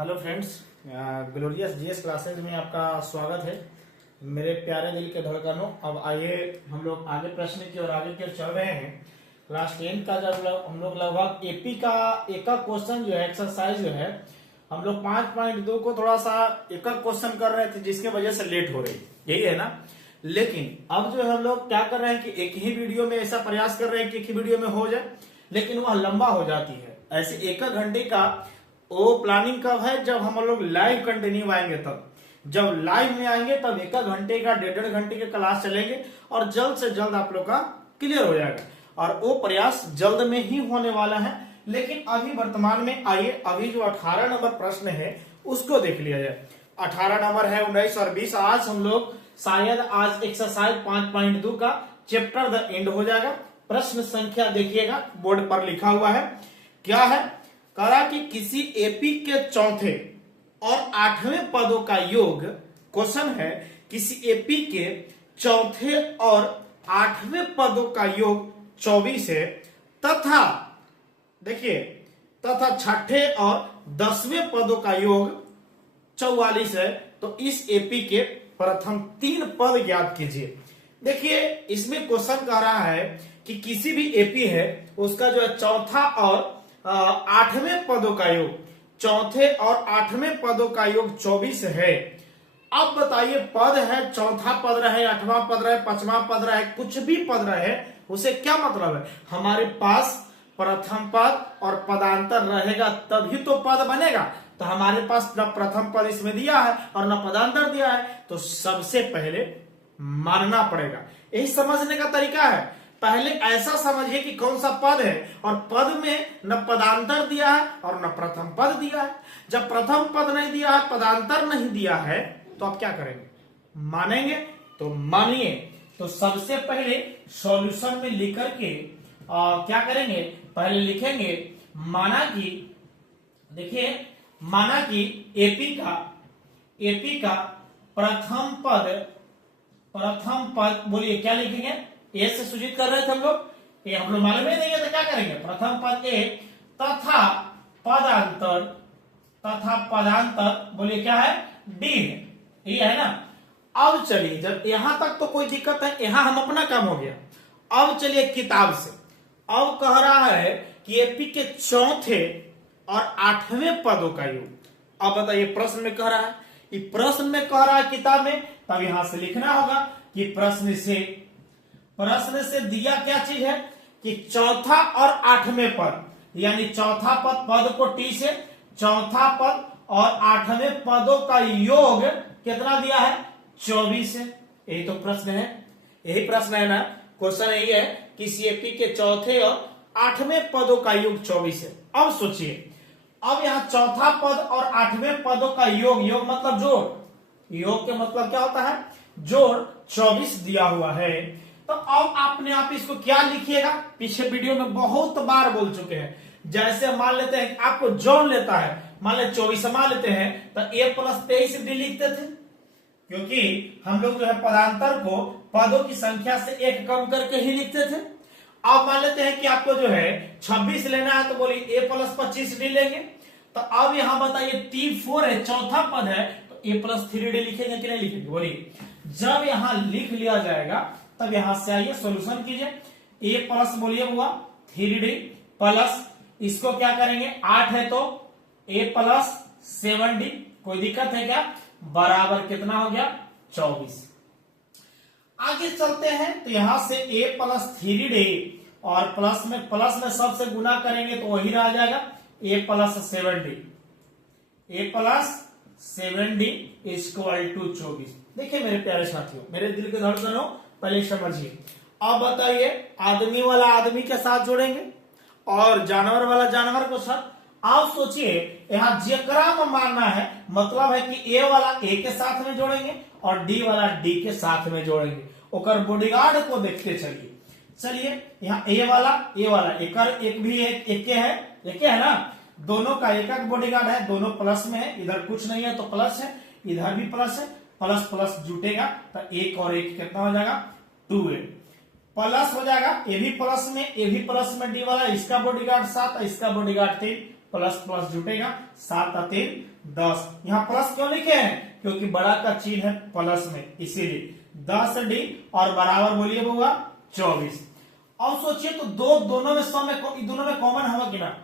Hello friends, glorious GS classes में आपका स्वागत है। मेरे प्यारे दिल के धड़कनों, अब आइए हम लोग आगे प्रश्न की ओर आगे की ओर चल रहे हैं। क्लास 10 का जब हम लोग लगभग एपी का एक क्वेश्चन जो है, एक्सरसाइज जो है, हम लोग 5.2 को थोड़ा सा एक क्वेश्चन कर रहे थे जिसके वजह से लेट हो रही, यही है ना। लेकिन अब जो है हम लोग क्या कर रहे हैं कि एक ही वीडियो में ऐसा प्रयास कर रहे हैं कि एक ही वीडियो में हो जाए, लेकिन वह लंबा हो जाती है। ऐसे एक घंटे का वो प्लानिंग कब है, जब हम लोग लाइव कंटिन्यू आएंगे तब। जब लाइव में आएंगे तब एक घंटे का 1.5 घंटे के क्लास चलेंगे और जल्द से जल्द आप लोग का क्लियर हो जाएगा और वो प्रयास जल्द में ही होने वाला है। लेकिन अभी वर्तमान में आइए, अभी जो 18 नंबर प्रश्न है उसको देख लिया जाए। 18 नंबर है 19 और 20। आज हम लोग शायद आज एक्सरसाइज 5.2 का चैप्टर द एंड हो जाएगा। प्रश्न संख्या देखिएगा, बोर्ड पर लिखा हुआ है, क्या है। करा कि किसी एपी के चौथे और 8वें पदों का योग, क्वेश्चन है किसी एपी के चौथे और 8वें पदों का योग 24 है तथा देखिए तथा छठे और 10वें पदों का योग 44 है, तो इस एपी के प्रथम 3 पद ज्ञात कीजिए। देखिए इसमें क्वेश्चन कह रहा है कि किसी भी एपी है उसका जो है चौथा और 8वें पदों का योग, चौथे और 8वें पदों का योग 24 है। अब बताइए, पद है, चौथा पद रहे, 8वां पद रहे, 5वां पद रहे, कुछ भी पद रहे, उसे क्या मतलब है, हमारे पास प्रथम पद और पदांतर रहेगा तभी तो पद बनेगा। तो हमारे पास न प्रथम पद इसमें दिया है और न पदांतर दिया है, तो सबसे पहले मानना पड़ेगा। यही समझने का तरीका है। पहले ऐसा समझिए कि कौन सा पद है और पद में न पदांतर दिया है और न प्रथम पद दिया है। जब प्रथम पद नहीं दिया है, पदांतर नहीं दिया है, तो आप क्या करेंगे, मानेंगे। तो मानिए, तो सबसे पहले सॉल्यूशन में लिख करके क्या करेंगे, पहले लिखेंगे माना कि, देखिए माना कि एपी का प्रथम पद बोलिए क्या लिखेंगे, ए से सूचित कर रहे थे हम लोग, ये हम लोग मालूम ही नहीं है तो क्या करेंगे, प्रथम पद ए तथा पदांतर बोलिए क्या है, डी है, ये है ना। अब चलिए, जब यहां तक तो कोई दिक्कत है, यहां हम अपना काम हो गया। अब चलिए किताब से, अब कह रहा है कि एपी के चौथे और 8वें पदों का योग। अब बताइए प्रश्न में कह रहा है, ये प्रश्न में कह रहा है किताब में, तब यहां से लिखना होगा कि प्रश्न से दिया क्या चीज है कि चौथा और 8वें पद, यानी चौथा पद को टी से, चौथा पद और 8वें पदों का योग कितना दिया है, 24 है। यही तो प्रश्न है, यही प्रश्न है ना, क्वेश्चन यही है कि सीएपी के चौथे और 8वें पदों का योग 24 है। अब सोचिए, अब यहाँ चौथा पद और 8वें पदों का योग मतलब जोड़, योग के मतलब क्या होता है, जोड़ 24 दिया हुआ है। तो अब आपने आप इसको क्या लिखिएगा, पीछे वीडियो में बहुत बार बोल चुके हैं। जैसे मान लेते हैं आपको जोड़ लेता है, मान ले 24 मान लेते हैं, तो a + 23 डी लिखते थे, क्योंकि हम लोग जो है पदांतर को पदों की संख्या से एक कम करके ही लिखते थे। अब मान लेते हैं कि आपको जो है 26 लेना है, तो बोलिए a + 25 डी लेंगे। तो अब यहां बताइए T4 है, चौथा पद है, तो a + 3 डी लिखेंगे कि नहीं लिखेंगे, बोलिए। जब यहां लिख लिया जाएगा तब यहां से आइए सोल्यूशन कीजिए। a+ बोलिए हुआ 3d प्लस, इसको क्या करेंगे, 8 है तो a + 7d, कोई दिक्कत है क्या, बराबर कितना हो गया, 24। आगे चलते हैं, तो यहां से a + 3d और प्लस में सबसे गुना करेंगे तो वही रह जाएगा a + 7d, a + 7d = 24। देखिए मेरे प्यारे साथियों, मेरे दिल के धड़कनों, पहले समझिए। अब बताइए, आदमी वाला आदमी के साथ जोड़ेंगे और जानवर वाला जानवर के साथ। आप सोचिए, यहां जेकरा मानना है, मतलब है कि ए वाला ए के साथ में जोड़ेंगे और डी वाला डी के साथ में जोड़ेंगे। ओकर बॉडीगार्ड को देखते चलिए यहाँ ए वाला एक भी एक है ना, दोनों का एक बॉडीगार्ड है, दोनों प्लस में है, इधर कुछ नहीं है तो प्लस है, इधर भी प्लस है, प्लस प्लस जुटेगा तो एक और एक कितना हो जाएगा, 2a प्लस हो जाएगा, ए भी प्लस में डी वाला, इसका बॉडीगार्ड 7, इसका बॉडीगार्ड 3, प्लस प्लस जुटेगा, 7 और 3 10। यहाँ प्लस क्यों लिखे हैं? क्योंकि बड़ा का चिन्ह है प्लस में, इसीलिए 10D और बराबर बोलिए बउआ 24। अब सोचिए तो दोनों में सम में दोनों में कॉमन होगा कि ना?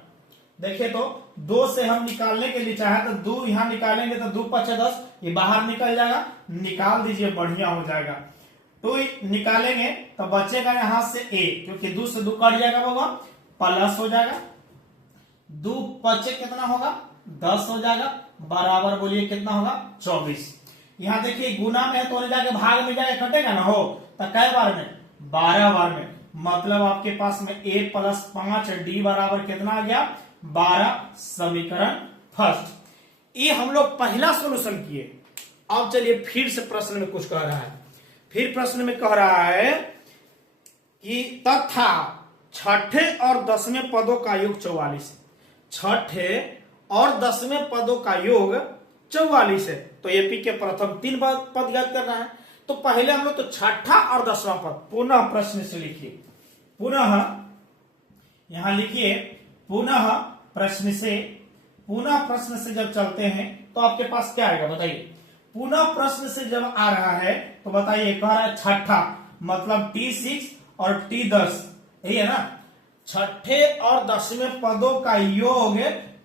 देखिए तो 2 से हम निकालने के लिए चाहे तो 2 यहां निकालेंगे तो 2 5 10, ये बाहर निकल जाएगा, निकाल दीजिए बढ़िया हो जाएगा। 2 निकालेंगे तो बचेगा यहां से a, क्योंकि 2 से 2 कट जाएगा बाबा, प्लस हो जाएगा, 2 5 कितना होगा 10 हो जाएगा, बराबर बोलिए कितना होगा 24। यहां देखिए गुना में है तो जाके भाग में जाके कटेगा ना, हो तो कै बार में 12 बार में, मतलब आपके पास में a प्लस 5d बराबर कितना आ गया 12, समीकरण फर्स्ट। ये हम लोग पहला सॉल्यूशन किए। अब चलिए फिर से प्रश्न में कुछ कह रहा है, फिर प्रश्न में कह रहा है कि तथा छठे और 10वें पदों का योग 44, छठे और 10वें पदों का योग 44 है। तो एपी के प्रथम 3 पद याद करना है। तो पहले हम लोग तो छठा और 10वां पद पुनः प्रश्न से लिखिए, पुनः यहां लिखिए, पुनः प्रश्न से जब चलते हैं तो आपके पास क्या आएगा बताइए? पुनः प्रश्न से जब आ रहा है तो बताइए, कह रहा है छठा मतलब T6 और T10, यही है ना? छठे और 10वें पदों का योग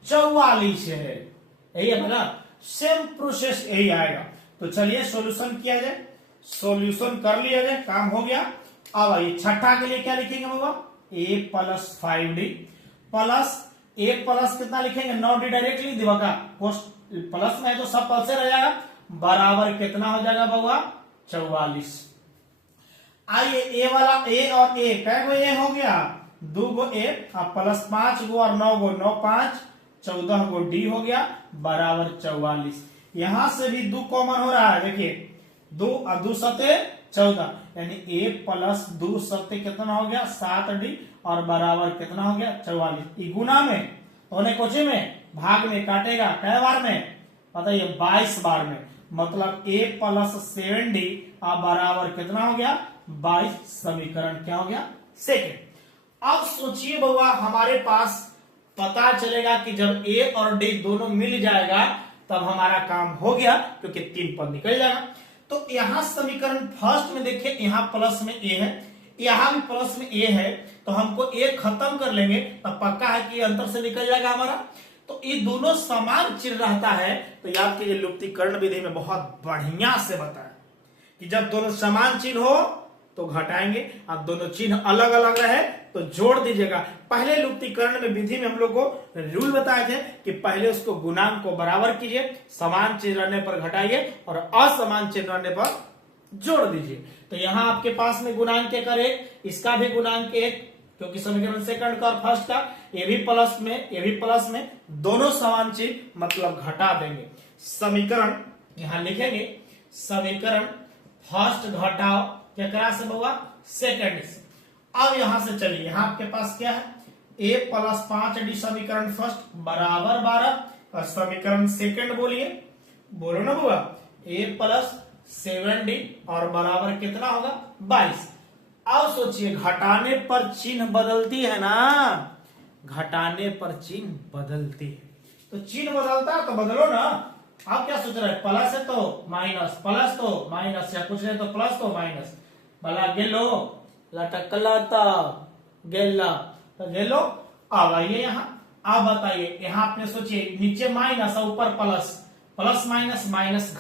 44 है, यही है ना? सेम प्रोसेस यही आएगा। तो चलिए सॉल्यूशन किया जाए, सॉल्यूशन कर लिया जाए, काम हो गया। अब आइए छठा के लिए क्या लिखेंगे बाबा? a plus 5d plus a plus कितना लिखेंगे 9d, डायरेक्टली दिमाग प्लस में है तो सब प्लस से रह जाएगा, बराबर कितना हो जाएगा बाबा 44। आइए a वाला a और a कै गो a हो गया 2 गो a, अब प्लस 5 गो और 9 गो 9 5 14 गो d हो गया, बराबर 44। यहां से भी 2 कॉमन हो रहा है, देखिए 2 और 2 सते 14, यानी a प्लस 2 सत्य कितना हो गया 7d और बराबर कितना हो गया 44। गुना में होने कोचे में भाग में काटेगा कै बार में बताइए 22 बार में, मतलब a प्लस 7d और बराबर कितना हो गया 22, समीकरण क्या हो गया सेकेंड। अब सोचिए बउआ हमारे पास पता चलेगा कि जब a और d दोनों मिल जाएगा तब हमारा काम हो गया, क्योंकि 3 पद निकल जाएगा। तो यहां समीकरण फर्स्ट में देखिए, यहां प्लस में a है, यहां भी प्लस में a है, तो हमको a खत्म कर लेंगे तब पक्का है कि अंतर से निकल जाएगा हमारा। तो ये दोनों समान चिन्ह रहता है, तो याद कीजिए लुप्तीकरण विधि में बहुत बढ़िया से बताया कि जब दोनों समान चिन्ह हो तो घटाएंगे, अब दोनों चिन्ह अलग अलग रहे तो जोड़ दीजिएगा। पहले लुप्तीकरण में विधि में हम लोग को रूल बताए थे कि पहले उसको गुणांक को बराबर कीजिए, समान चिन्ह रहने पर घटाइए और असमान चिन्ह रहने पर जोड़ दीजिए। तो यहाँ आपके पास में गुणांक एक और एक, इसका भी गुणांक एक, क्योंकि समीकरण सेकंड का और फर्स्ट का ये भी प्लस में दोनों समान चिन्ह मतलब घटा देंगे। समीकरण यहां लिखेंगे, समीकरण फर्स्ट घटाओ क्या से बउआ सेकंड से। अब यहां से चलिए, यहां आपके पास क्या है a प्लस 5d समीकरण फर्स्ट बराबर 12 और समीकरण सेकंड बोलो ना बउआ a प्लस 7d और बराबर कितना होगा 22। अब सोचिए घटाने पर चिन्ह बदलती है ना, घटाने पर चिन्ह बदलती है, तो चिन्ह बदलता है तो बदलो ना। आप क्या सोच रहे हैं, प्लस है तो माइनस, प्लस तो माइनस, या कुछ नहीं तो प्लस तो माइनस, भला गेलो लटकलाता गेला तो गेलो। अब आइए यहाँ, अब बताइए यहाँ आपने सोचिए नीचे माइनस और ऊपर प्लस, प्लस माइनस माइनस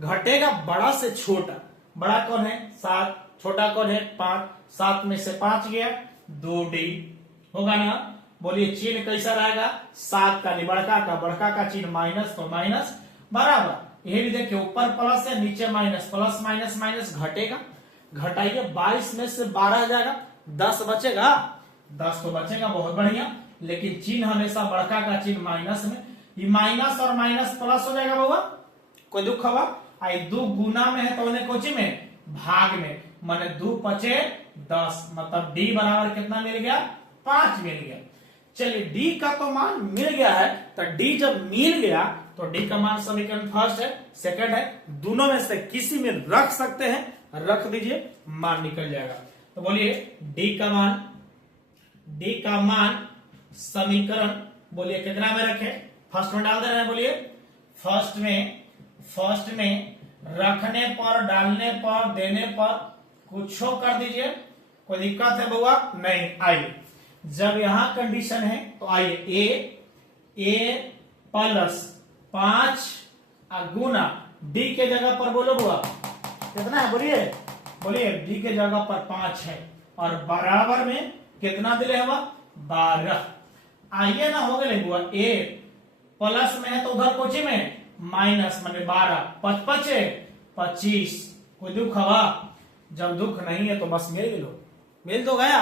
घटेगा बड़ा से छोटा, बड़ा कौन है 7, छोटा कौन है 5, 7 में से 5 गया 2d होगा ना। बोलिए चिन्ह कैसा रहेगा 7 का, बड़का का चिन्ह माइनस तो माइनस बराबर, यही भी देखिए ऊपर प्लस है नीचे माइनस, प्लस माइनस माइनस घटेगा, घटाइए 22 में से 12 जाएगा 10 बचेगा, 10 तो बचेगा बहुत बढ़िया, लेकिन चिन्ह हमेशा बड़का का चिन्ह माइनस में, ये माइनस और माइनस प्लस हो जाएगा बाबा, कोई दुख हवा आई 2 गुना में है तो उन्हें कोची में भाग में, माने 2 पचे 10, मतलब d बराबर कितना मिल गया 5 मिल गया। चलिए d का तो मान मिल गया है, तो d जब मिल गया तो d का मान समीकरण फर्स्ट है सेकंड है, दोनों में से किसी में रख सकते हैं, रख दीजिए मान निकल जाएगा। तो बोलिए d का मान समीकरण बोलिए कितना में रखे, फर्स्ट में डाल दे रहे हैं, बोलिए फर्स्ट में रखने पर, डालने पर, देने पर कुछ कर दीजिए, कोई दिक्कत है बउआ नहीं। आइए जब यहां कंडीशन है तो आइए ए प्लस 5 गुना डी के जगह पर बोलो बुआ कितना है, बोलिए डी के जगह पर 5 है और बराबर में कितना दिले है 12। आइए ना हो गए बुआ, ए प्लस में है तो उधर कोची में माइनस माने 12, 5 5 25, कोई दुख हवा, जब दुख नहीं है तो बस मिल तो गया।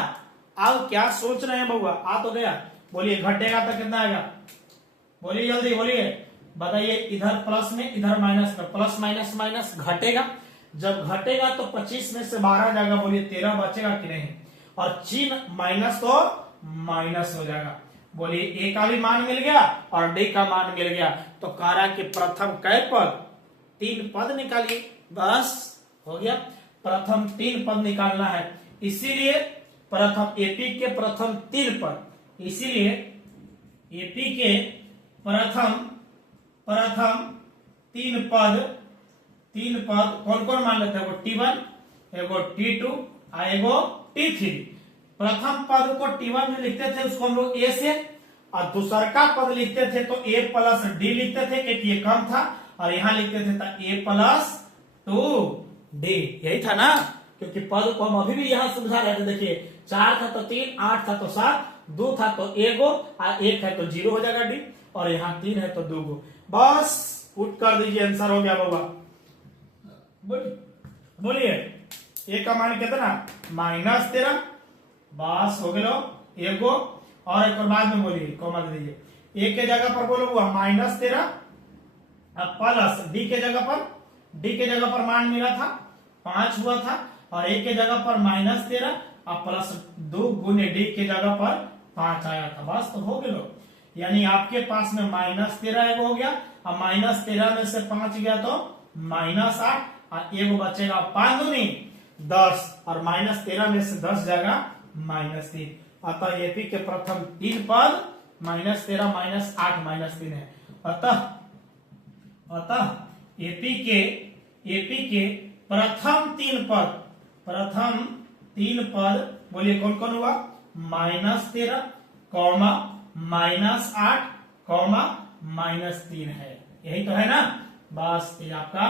अब क्या सोच रहे हैं बउआ, आ तो गया, बोलिए घटेगा तो कितना आएगा, बोलिए जल्दी बोलिए, बताइए इधर प्लस में इधर माइनस में, प्लस माइनस माइनस घटेगा, जब घटेगा तो 25 में से 12 जाएगा, बोलिए 13 बचेगा कि नहीं, और चिन्ह माइनस तो माइनस हो जाएगा, बोलिए ए का भी मान मिल गया और डी का मान मिल गया। तो कारा के प्रथम कै पद, 3 पद निकालिए, बस हो गया, प्रथम 3 पद निकालना है, इसीलिए प्रथम एपी के प्रथम 3 पद, इसीलिए एपी के प्रथम 3 पद कौन कौन मान लेते हैं, एगो T1, एगो T2 और एगो T3। प्रथम पद को T1 में लिखते थे उसको हम लोग ए से, और दूसर का पद लिखते थे तो ए प्लस डी लिखते थे क्योंकि ये कम था, और यहां लिखते थे तो ए प्लस 2 डी, यही था ना, क्योंकि पद को हम अभी भी यहां समझा रहे थे। देखिए 4 था तो 3, 8 था तो 7, 2 था तो एगो और 1 है तो 0 हो जाएगा डी, और यहाँ 3 है तो 2 गो, बस पुट कर दीजिए, आंसर हो गया बाबा। बोलिए ए का मान कितना -13, बस हो गया एगो, और एक और बाद में बोलिए कॉमा दे दीजिए, ए के जगह पर बोलो हुआ -13 प्लस डी के जगह पर मान मिला था 5 हुआ था, और ए के जगह पर -13 और प्लस 2 गुने डी के जगह पर 5 आया था, बस तो हो गया। यानी आपके पास में -13 एगो हो गया, और -13 में से 5 गया तो -8, और एगो बचेगा 5 दूनी 10, और -13 में से 10 जाएगा -3, अतः एपी के प्रथम 3 पद -13 -8 -3 है, अतः एपी के प्रथम 3 पद बोलिए कौन कौन हुआ, -13, -8, -3 है, यही तो है ना, बस ये आपका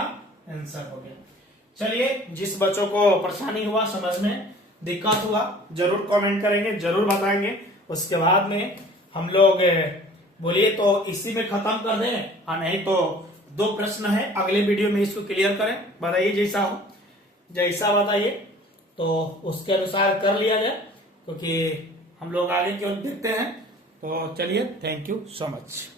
आंसर हो गया। चलिए जिस बच्चों को परेशानी हुआ, समझ में दिक्कत हुआ, जरूर कमेंट करेंगे, जरूर बताएंगे, उसके बाद में हम लोग बोलिए तो इसी में खत्म कर दें, और नहीं तो 2 प्रश्न है, अगले वीडियो में इसको क्लियर करें, बताइए जैसा बताइए तो उसके अनुसार कर लिया जाए, क्योंकि हम लोग आगे क्यों देखते हैं। तो चलिए, थैंक यू सो मच।